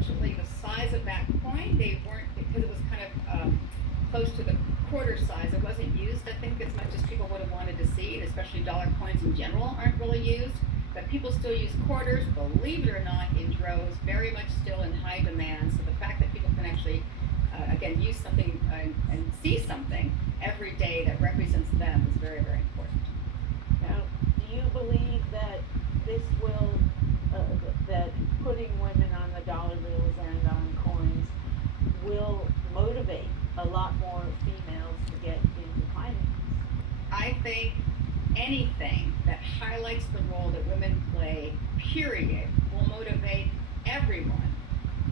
unfortunately, the size of that coin, they weren't, because it was kind of close to the quarter size, it wasn't used, I think, as much as people would have wanted to see, and especially dollar coins in general aren't really used. But people still use quarters, believe it or not, in droves, very much still in high demand. So the fact that people can actually, again, use something and see something every day that represents them is very, very important. Now, do you believe that this will, that putting women on the dollar bills and on coins will motivate a lot more females to get into finance? I think anything that highlights the role that women play, period, will motivate everyone,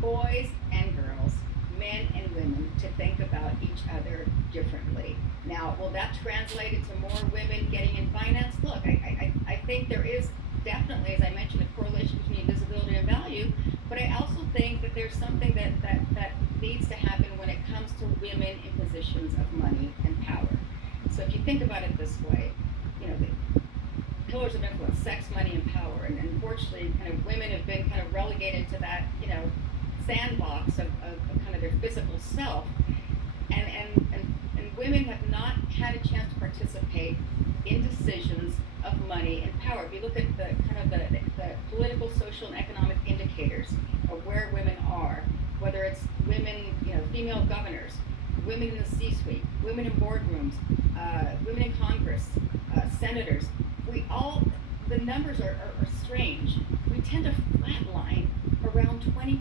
boys and girls, men and women, to think about each other differently. Now, will that translate into more women getting in finance? Look, I think there is definitely, as I mentioned, a correlation between visibility and value, but I also think that there's something that needs to happen when it comes to women in positions of money and power. So if you think about it this way, the pillars of influence, sex, money, and power, and unfortunately, kind of women have been kind of relegated to that, sandbox of kind of their physical self, and women have not had a chance to participate in decisions of money and power. If you look at the kind of the political, social, and economic indicators of where women are, whether it's women, female governors, women in the C-suite, women in boardrooms, women in Congress, senators, the numbers are strange. We tend to flatline around 20%.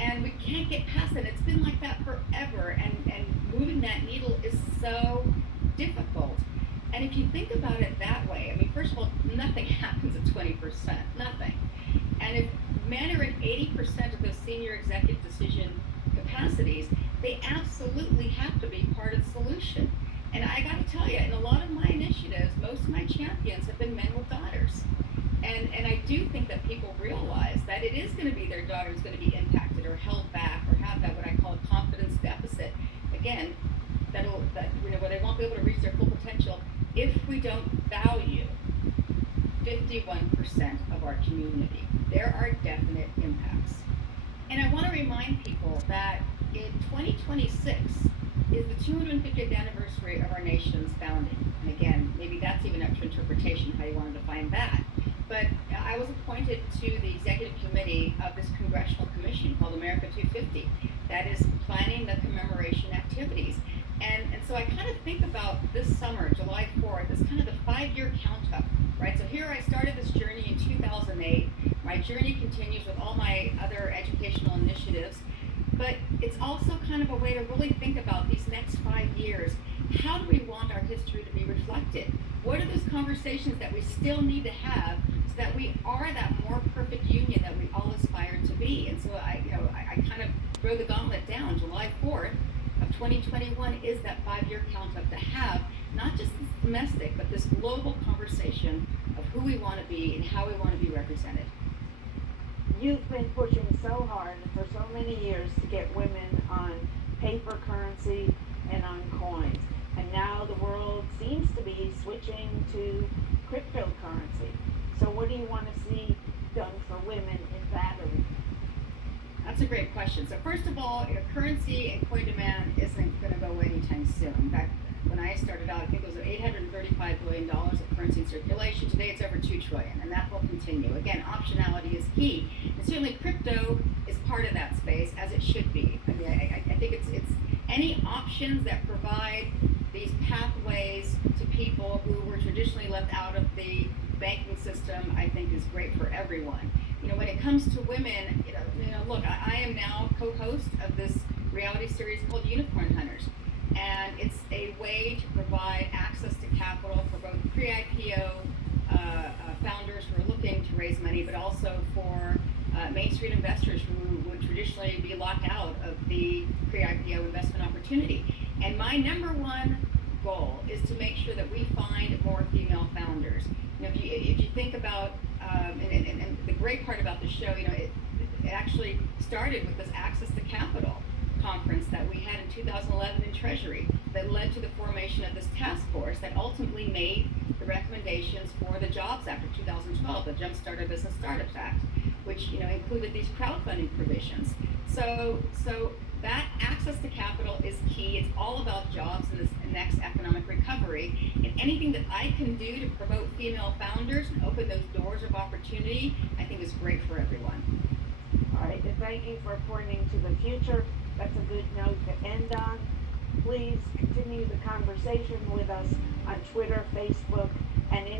And we can't get past it. It's been like that forever, and moving that needle is so difficult. And if you think about it that way, I mean, first of all, nothing happens at 20%, nothing. And if men are in 80% of those senior executive decision capacities, they absolutely have to be part of the solution. And I got to tell you, in a lot of my initiatives, most of my champions have been men with daughters. And I do think that people realize that it is going to be their daughter who's going to be impacted or held back or have that what I call a confidence deficit. Again, where they won't be able to reach their full potential if we don't value 51% of our community. There are definite impacts. And I want to remind people that in 2026 is the 250th anniversary of our nation's founding. And again, maybe that's even up to interpretation, how you want to define that. But I was appointed to the executive committee of this congressional commission called America 250 that is planning the commemoration activities. And so I kind of think about this summer, July 4th, as kind of the 5-year count up, right? So here I started this journey in 2008. My journey continues with all my other educational initiatives. But it's also kind of a way to really think about these next 5 years. How do we want our history to be reflected? What are those conversations that we still need to have so that we are that more perfect union that we all aspire to be? And so I kind of throw the gauntlet down. July 4th of 2021 is that 5-year count up to have not just this domestic, but this global conversation of who we want to be and how we want to be represented. You've been pushing so hard for so many years to get women on paper currency and on coins. And now the world seems to be switching to cryptocurrency. So what do you want to see done for women in that arena? That's a great question. So first of all, currency and coin demand isn't going to go away anytime soon. In fact, when I started out, I think it was $835 billion of currency in circulation. Today it's over $2 trillion, and that will continue. Again, optionality is key. And certainly crypto is part of that space, as it should be. I mean, I think it's any options that provide these pathways to people who were traditionally left out of the banking system, I think is great for everyone. When it comes to women, look, I am now co-host of this reality series called Unicorn Hunters. And it's a way to provide access to capital for both pre-IPO founders who are looking to raise money, but also for Main Street investors who would traditionally be locked out of the pre-IPO investment opportunity. And my number one goal is to make sure that we find more female founders. If you think about, and the great part about the show, it actually started with this Access to Capital conference that we had in 2011 in Treasury that led to the formation of this task force that ultimately made the recommendations for the Jobs Act of 2012, the Jumpstart Business Startups Act. which included these crowdfunding provisions. So that access to capital is key. It's all about jobs in this next economic recovery. And anything that I can do to promote female founders and open those doors of opportunity, I think is great for everyone. All right, and thank you for pointing to the future. That's a good note to end on. Please continue the conversation with us on Twitter, Facebook, and